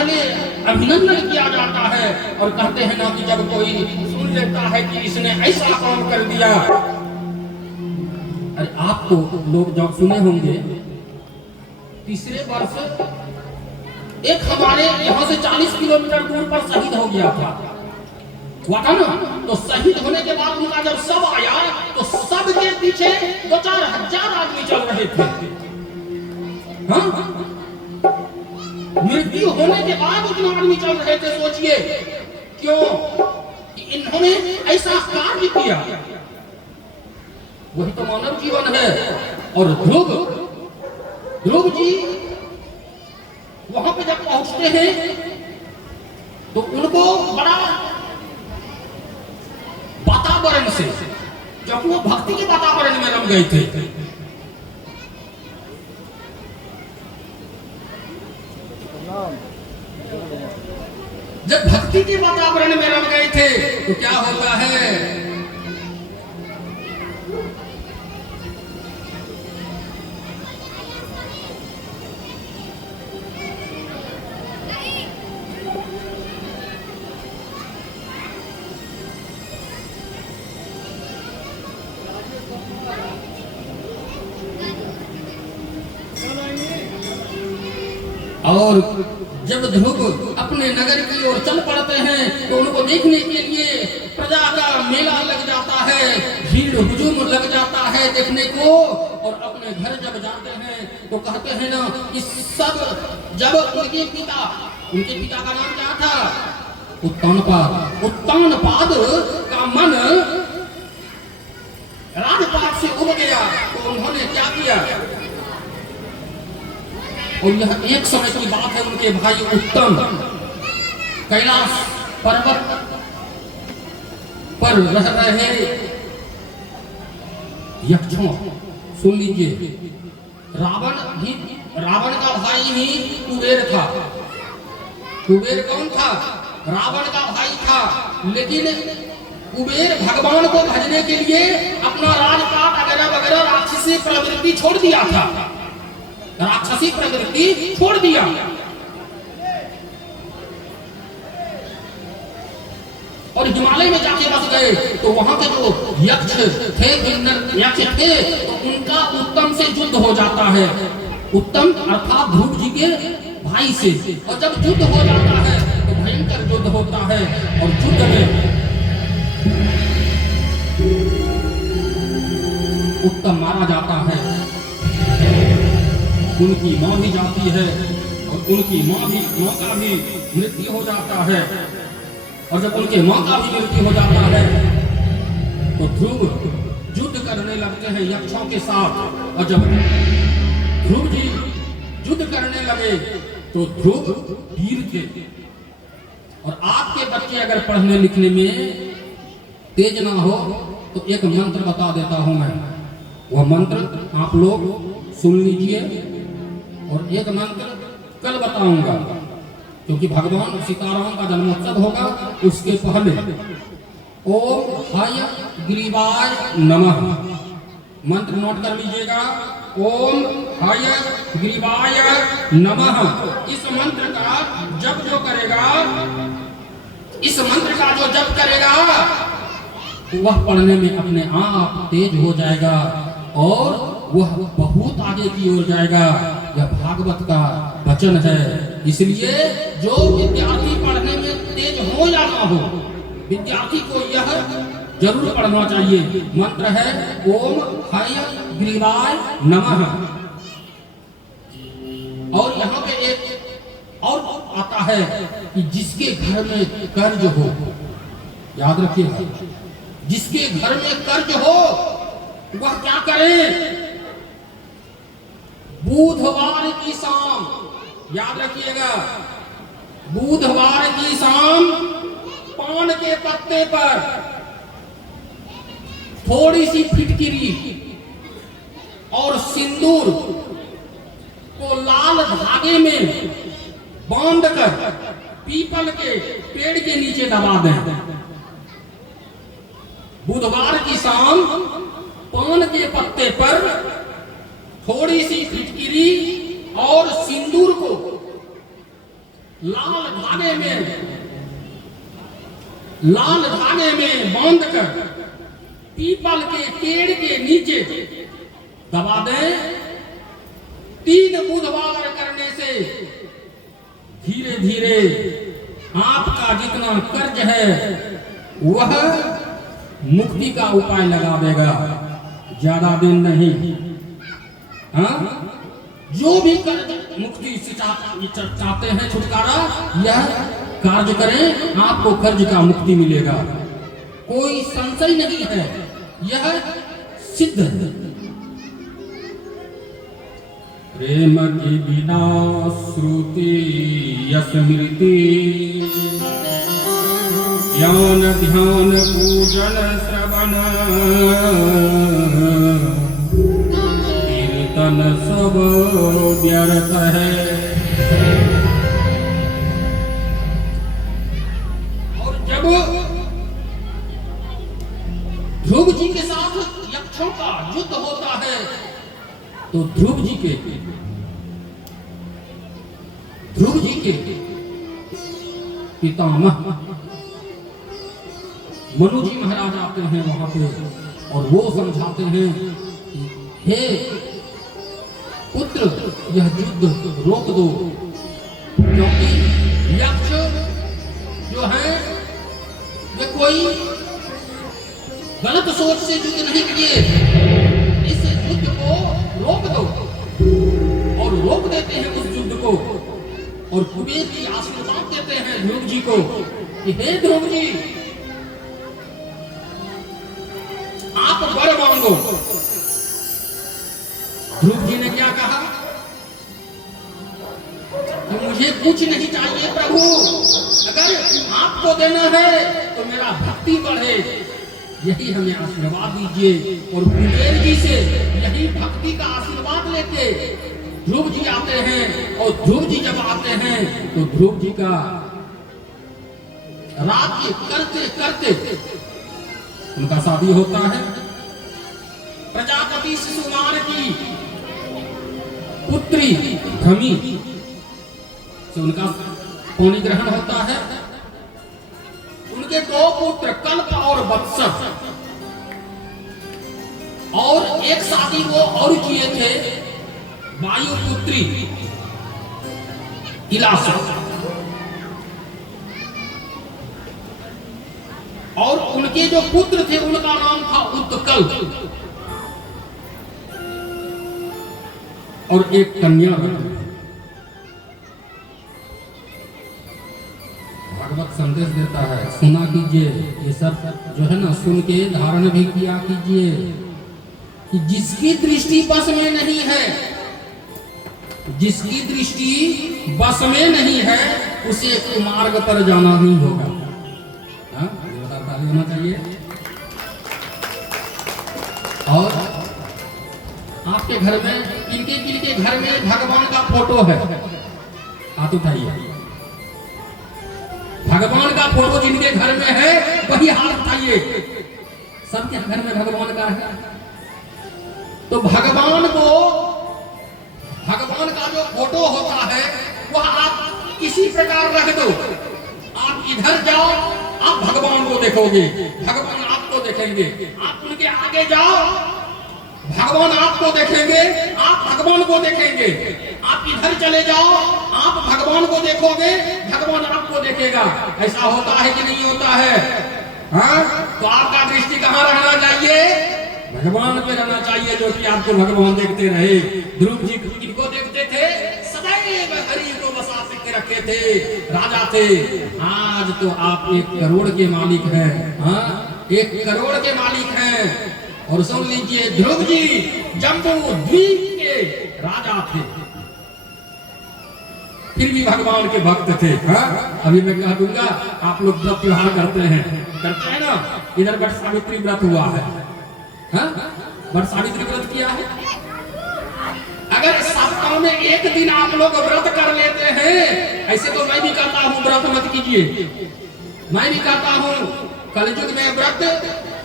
पहले अभिनंदन किया जाता है और कहते हैं ना कि जब कोई सुन लेता है कि इसने ऐसा काम कर दिया। अरे आप तो लोग जब सुने होंगे तीसरे वर्ष एक हमारे यहाँ से 40 किलोमीटर दूर पर शहीद हो गया था, हुआ था ना। तो शहीद होने के बाद उनका जब शव आया तो सब के पीछे 2-4 हजार आदमी चल रहे थे। हाँ, मृत्यु होने के बाद उतना आदमी चल रहे थे। सोचिए क्यों कि इन्होंने ऐसा कार्य किया। वही तो मानव जीवन है। और ध्रुव जी वहां पे जब पहुंचते हैं तो उनको बड़ा वातावरण से, जब वो भक्ति के वातावरण में रम गए थे, जब भक्ति के वातावरण में रम गए थे तो क्या होता है, और जब ध्रुव अपने नगर की ओर चल पड़ते हैं तो उनको देखने के लिए प्रजा का मेला लग जाता है, भीड़ हुजूम लग जाता है देखने को। और अपने घर जब जाते हैं तो कहते हैं ना कि सब, जब उनके पिता का नाम क्या था, उत्तानपाद का मन राजपाट से उब गया। तो उन्होंने क्या किया, और यह एक समय की बात है, उनके भाई उत्तम कैलाश पर्वत पर रह रहे यक्षों, सुन लीजिए, रावण का भाई ही कुबेर था। कुबेर कौन था, रावण का भाई था। लेकिन कुबेर भगवान को भजने के लिए अपना राजपाट वगैरह वगैरह राक्षसी प्रवृत्ति छोड़ दिया था, राक्षसी प्रवृत्ति छोड़ दिया। और हिमालय में जाके बस गए। तो वहां के जो यक्ष थे, यक्ष थे, तो उनका उत्तम से युद्ध हो जाता है, उत्तम अर्थात ध्रुव जी के भाई से। और जब युद्ध हो जाता है तो भयंकर युद्ध होता है। और युद्ध में उत्तम मारा जाता है, उनकी मां भी जाती है और उनकी मां का भी मृत्यु हो जाता है। और जब उनके मां का भी मृत्यु हो जाता है तो ध्रुव युद्ध करने लगते हैं यक्षों के साथ। और जब ध्रुव जी युद्ध करने लगे तो ध्रुव वीर थे। और आपके बच्चे अगर पढ़ने लिखने में तेज ना हो तो एक मंत्र बता देता हूं मैं, वह मंत्र आप लोग सुन लीजिए। और एक मंत्र कल बताऊंगा, क्योंकि भगवान सीताराम का जन्मोत्सव होगा उसके पहले। ओम हय ग्रीवाय नमः, मंत्र नोट कर लीजिएगा। ओम हय ग्रीवाय नमः। इस मंत्र का जप जो करेगा, इस मंत्र का जो जप करेगा वह पढ़ने में अपने आप तेज हो जाएगा और वह बहुत आगे की ओर जाएगा। यह भागवत का वचन है। इसलिए जो विद्यार्थी पढ़ने में तेज हो या ना हो, विद्यार्थी को यह जरूर पढ़ना चाहिए। मंत्र है ओम हय ग्रीवाय नमः। और यहाँ पे एक और आता है कि जिसके घर में कर्ज हो, याद रखिएगा, जिसके घर में कर्ज हो वह क्या करे, बुधवार की शाम, याद रखिएगा, बुधवार की शाम पान के पत्ते पर थोड़ी सी फिटकिरी और सिंदूर को लाल धागे में बांधकर पीपल के पेड़ के नीचे दबा दें। बुधवार की शाम पान के पत्ते पर थोड़ी सी फिटकिरी और सिंदूर को लाल धागे में बांधकर पीपल के पेड़ के नीचे दबा दें। 3 बुधवार करने से धीरे धीरे आपका जितना कर्ज है वह मुक्ति का उपाय लगा देगा, ज्यादा दिन नहीं। हाँ, जो भी कर्ज मुक्ति से चाहते हैं छुटकारा, यह कार्य करें, आपको कर्ज का मुक्ति मिलेगा, कोई संशय नहीं है, यह सिद्ध है। प्रेम की बिना श्रुति स्मृति, ज्ञान ध्यान पूजन श्रवण कीर्तन सब व्यर्थ है। और जब ध्रुव जी के साथ यक्षों का युद्ध होता है तो ध्रुव जी के पितामह मनु जी महाराज आते हैं वहां पे और वो समझाते हैं कि हे पुत्र, यह युद्ध रोक दो, क्योंकि यक्ष जो है वे कोई गलत सोच से युद्ध नहीं किए, इस युद्ध को रोक दो। और रोक देते हैं उस युद्ध को, और कुबेर जी आशीर्वाद देते हैं ध्रुव जी को कि हे ध्रुव जी, आप वर मांगो। ध्रुव जी ने क्या कहा कि मुझे कुछ नहीं चाहिए प्रभु, अगर आपको देना है तो मेरा भक्ति बढ़े, यही हमें आशीर्वाद दीजिए। और कुबेर जी से यही भक्ति का आशीर्वाद लेके ध्रुव जी आते हैं। और ध्रुव जी जब आते हैं तो ध्रुव जी का राज्य करते करते उनका शादी होता है। प्रजापति शिशुमार की पुत्री भ्रमी से उनका पानी ग्रहण होता है। उनके 2 पुत्र कल्प और वत्स, और एक शादी वो और किए थे वायुपुत्री इलासा, और उनके जो पुत्र थे उनका नाम था उत्कल, और एक कन्या। भागवत संदेश देता है, सुना कीजिए, ये सब जो है ना सुन के धारण भी किया कीजिए कि जिसकी दृष्टि बस में नहीं है, जिसकी दृष्टि बस में नहीं है, उसे कुमार्ग पर जाना ही होगा। होना चाहिए। और आपके घर में किनके घर में भगवान का फोटो है, हाथ उठाइए। भगवान का फोटो जिनके घर में है वही हाथ उठाइए। सबके घर में भगवान का है। तो भगवान का जो फोटो होता है वह आप किसी प्रकार रख दो। आप इधर जाओ, आप भगवान को देखोगे, भगवान आपको देखेंगे। आप उनके आगे जाओ, भगवान आपको देखेंगे, आप भगवान को देखेंगे। आप इधर चले जाओ, आप भगवान को देखोगे, भगवान आपको देखेगा। ऐसा होता है कि नहीं होता है? हाँ, तो आपका दृष्टि कहाँ रहना चाहिए? भगवान पे रहना चाहिए, जो कि आपको भगवान देखते रहे। ध्रुव जी किनको देखते थे? सदैव हरि को बसा के रखे थे, राजा थे। आज तो आप 1 करोड़ के मालिक हैं। हाँ, 1 करोड़ के मालिक हैं। और सुन लीजिए, ध्रुव जी जम्बू द्वीप के राजा थे, फिर भी भगवान के भक्त थे। हाँ, अभी मैं कह दूंगा, आप लोग व्रत त्योहार करते हैं ना? इधर वट सावित्री व्रत हुआ है। हाँ, वट सावित्री व्रत किया है। अगर सप्ताह में 1 दिन आप लोग व्रत कर लेते हैं, ऐसे तो मैं भी कहता हूँ व्रत मत कीजिए, मैं भी कहता हूँ कलयुग में व्रत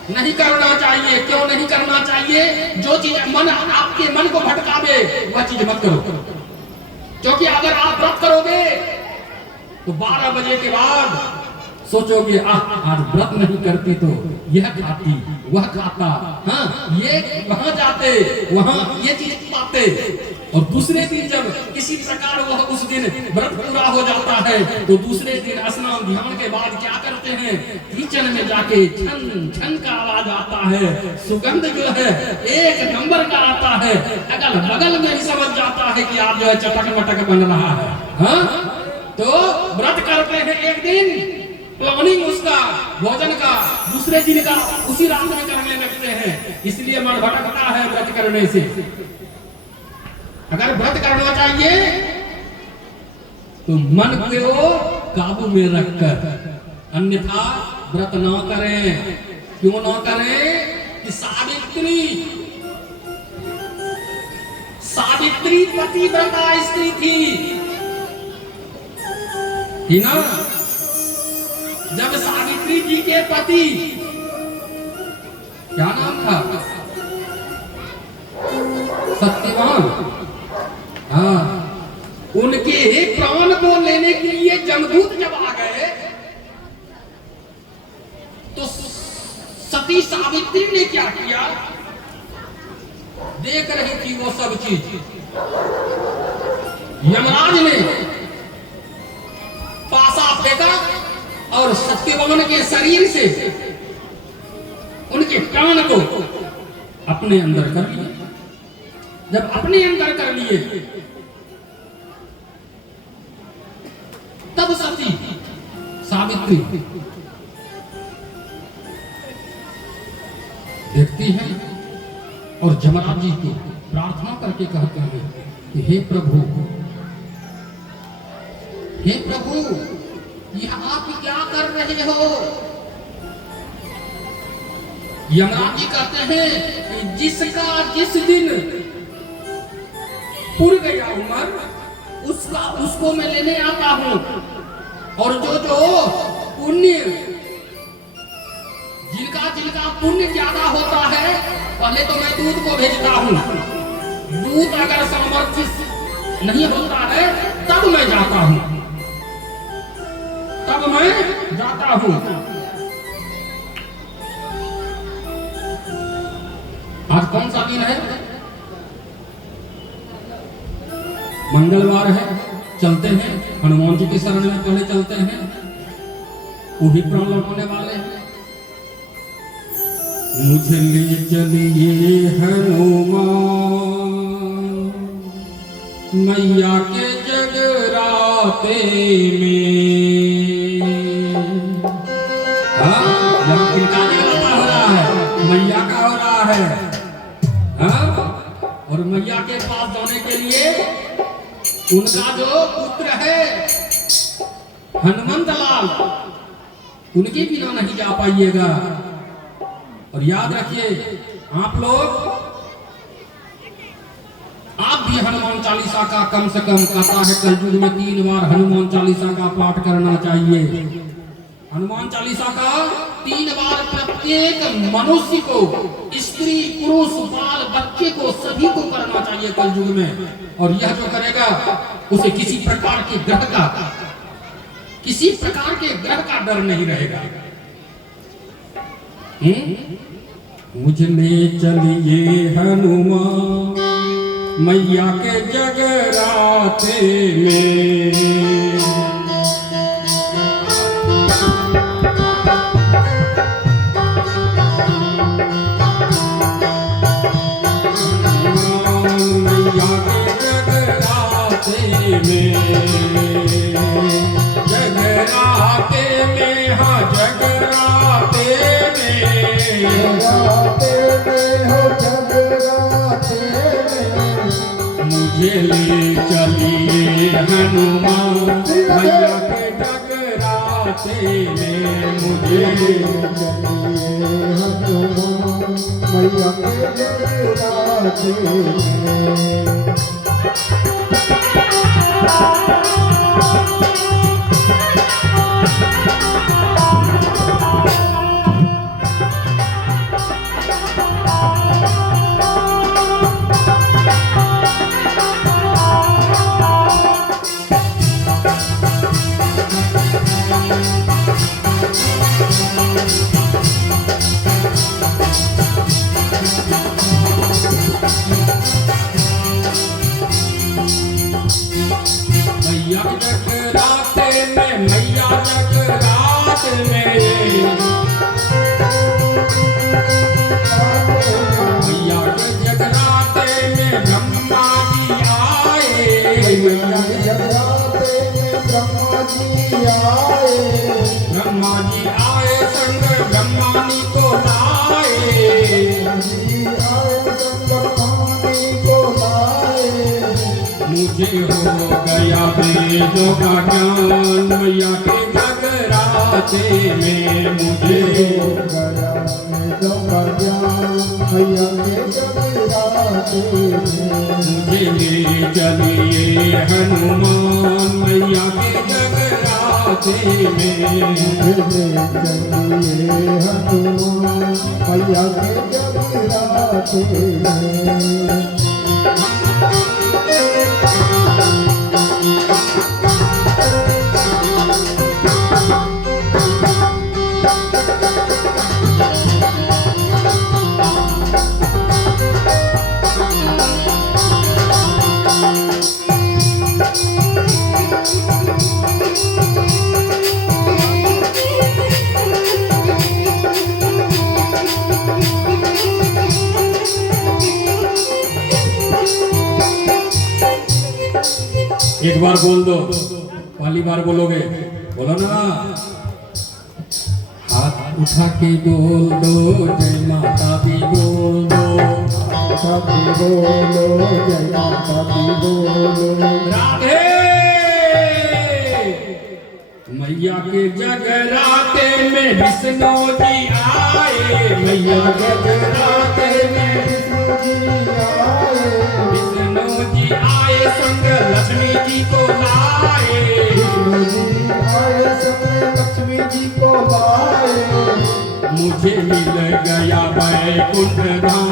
नहीं करना चाहिए। क्यों नहीं करना चाहिए? जो चीज मन आपके मन को भटकावे वह चीज मत करो। क्योंकि अगर आप व्रत करोगे तो 12 बजे के बाद सोचोगे आज व्रत नहीं करती तो यह खाती वह खाता, हाँ ये वहां जाते वहां ये चीज पाते। और दूसरे दिन जब किसी प्रकार वह उस दिन व्रत पूरा हो जाता है तो दूसरे दिन स्नान ध्यान के बाद क्या करते हैं, किचन में जाके छन छन का आवाज आता है, सुगंध जो है 1 नंबर का आता है, अगल बगल में ही समझ जाता है कि आज जो है चटक मटक बन रहा है। हाँ तो व्रत करते हैं एक दिन, प्लानिंग उसका भोजन का दूसरे दिन का उसी रात में करने लगते हैं, इसलिए मन भटकता है व्रत करने से। अगर व्रत करना चाहिए तो मन को काबू में रखकर, अन्यथा व्रत ना करें। क्यों ना करें कि सावित्री पतिव्रता स्त्री थी ना। जब सावित्री जी के पति, क्या नाम था, सत्यवान, हाँ उनके प्राण को लेने के लिए जमदूत जब आ गए तो सती सावित्री ने क्या किया, देख रही थी वो सब चीज। यमराज ने पासा फेंका और सत्यवान के शरीर से उनके प्राण को अपने अंदर कर लिया। जब अपने अंदर कर लिए तब सती सावित्री देखती है और यमराज जी को प्रार्थना करके कहते हैं कि हे प्रभु यह आप क्या कर रहे हो। यमराज जी कहते हैं जिसका जिस दिन पूरी गया उम्र उसको मैं लेने आता हूं, और जो पुण्य जिनका पुण्य ज्यादा होता है पहले तो मैं दूध को भेजता हूं, दूध अगर सामर्थ्य नहीं होता है तब मैं जाता हूं। आज कौन सा दिन है, मंगलवार है। चलते हैं हनुमान जी की शरण में, पहले चलते हैं, वो भी प्राण लौटाने वाले हैं। मुझे ले चलिए हनुमान मैया के जगराते में। हाँ किनका जगराता हो रहा है, मैया का हो रहा है। हाँ और मैया के पास जाने के लिए उनका जो पुत्र है हनुमंत लाल, उनके बिना नहीं जा पाइएगा। और याद रखिए आप लोग, आप भी हनुमान चालीसा का कम से कम कहता है कलयुग में 3 बार हनुमान चालीसा का पाठ करना चाहिए। हनुमान चालीसा का 3 बार प्रत्येक मनुष्य को, स्त्री पुरुष बाल बच्चे को, सभी को करना चाहिए कलयुग में। और यह जो करेगा उसे किसी प्रकार के ग्रह का डर नहीं रहेगा। मुझे ले चलिए हनुमान मैया के जगराते में। जगराते में, हाँ जगराते में मुझे ले चलिए हनुमान मैया के जगराते में। मुझे ले चलिए हनुमान मैया के जगराते में। गया जगरात में, मैया के जगराते में ब्रह्मा जी आए, मैया के जगराते में ब्रह्मा जी आए, ब्रह्मा जी आए संग ब्रह्मानी को लाए, मुझे हो गया वेदों का ज्ञान मैया के जगराते में, मुझे हो गया वेदों का ज्ञान मैया के जगराते में, मुझे ले चलिए हनुमान मैया के जगराते में, मुझे चलिए हनुमान मैया के जगराते में। एक बार बोल दो, पहली बार बोलोगे, बोलो ना। हाथ उठा के बोल दो, जय माता दी बोल दो, माता दी बोलो, जय माता दी बोलो, राधे मैया के जगराते में विष्णु जी आए, मैया के जगराते में विष्णु जी आए संग लक्ष्मी जी को लाए, लक्ष्मी जी को लाए, मुझे मिल गया वैकुंठ धाम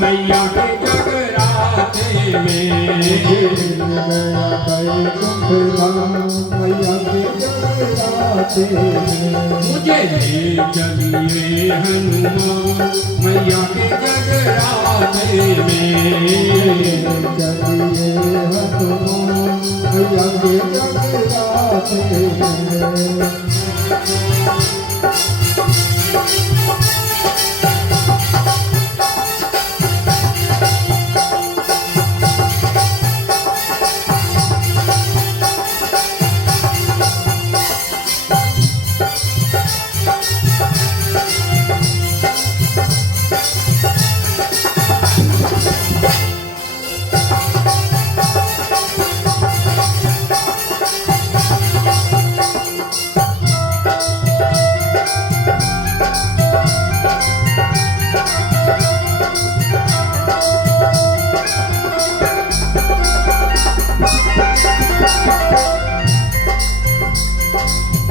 मैया के जगराते में, गया वैकुंठ धाम मैया के जगराते में, मुझे ले चलिए हनुमान मैया के जगराते में, चलिए हनुमान मैया के जगराते में।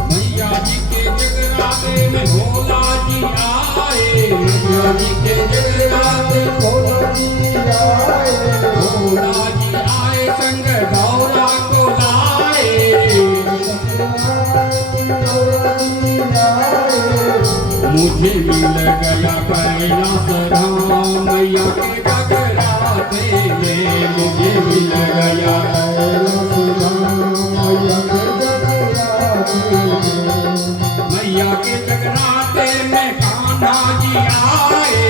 मैया जी के जगराते में भोला जी आए, मैया जी के जगराते भोला जी आए, भोला जी आए संग गौरा को लाए, मुझे मिल गया कैलाश धाम मैया के जगराते में, मुझे मिल गया कैलाश धाम मैया के जगराते में, मैया के जगराते में कान्हा जी आए,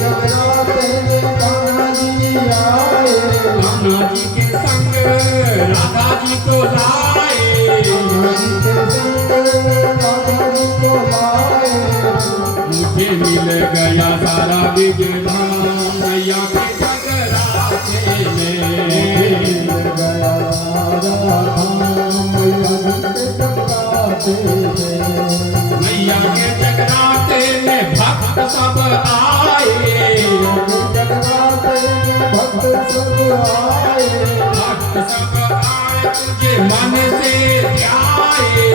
जगराते में कान्हा जी आए, कान्हा जी के संग राधा जी को लाए, मुझे मिल गया सारा विजयधाम मैया के जगराते में, मैया के जगराते में भक्त सब आए, भक्त सब आए तुझे मन से ध्याए,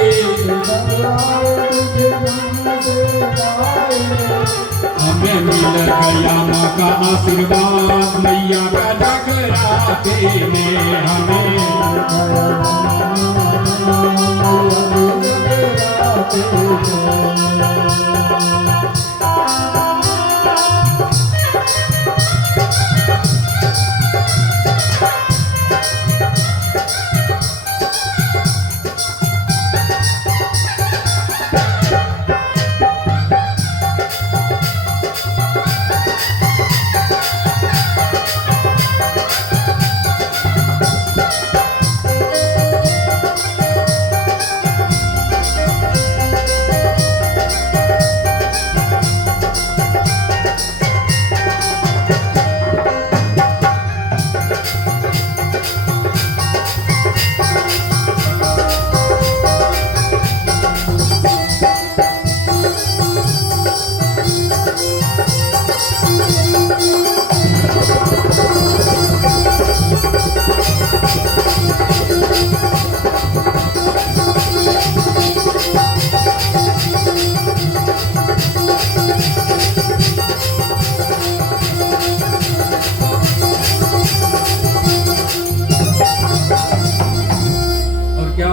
हमें मिल गया माँ का आशीर्वाद मैया का जगराते में, हमें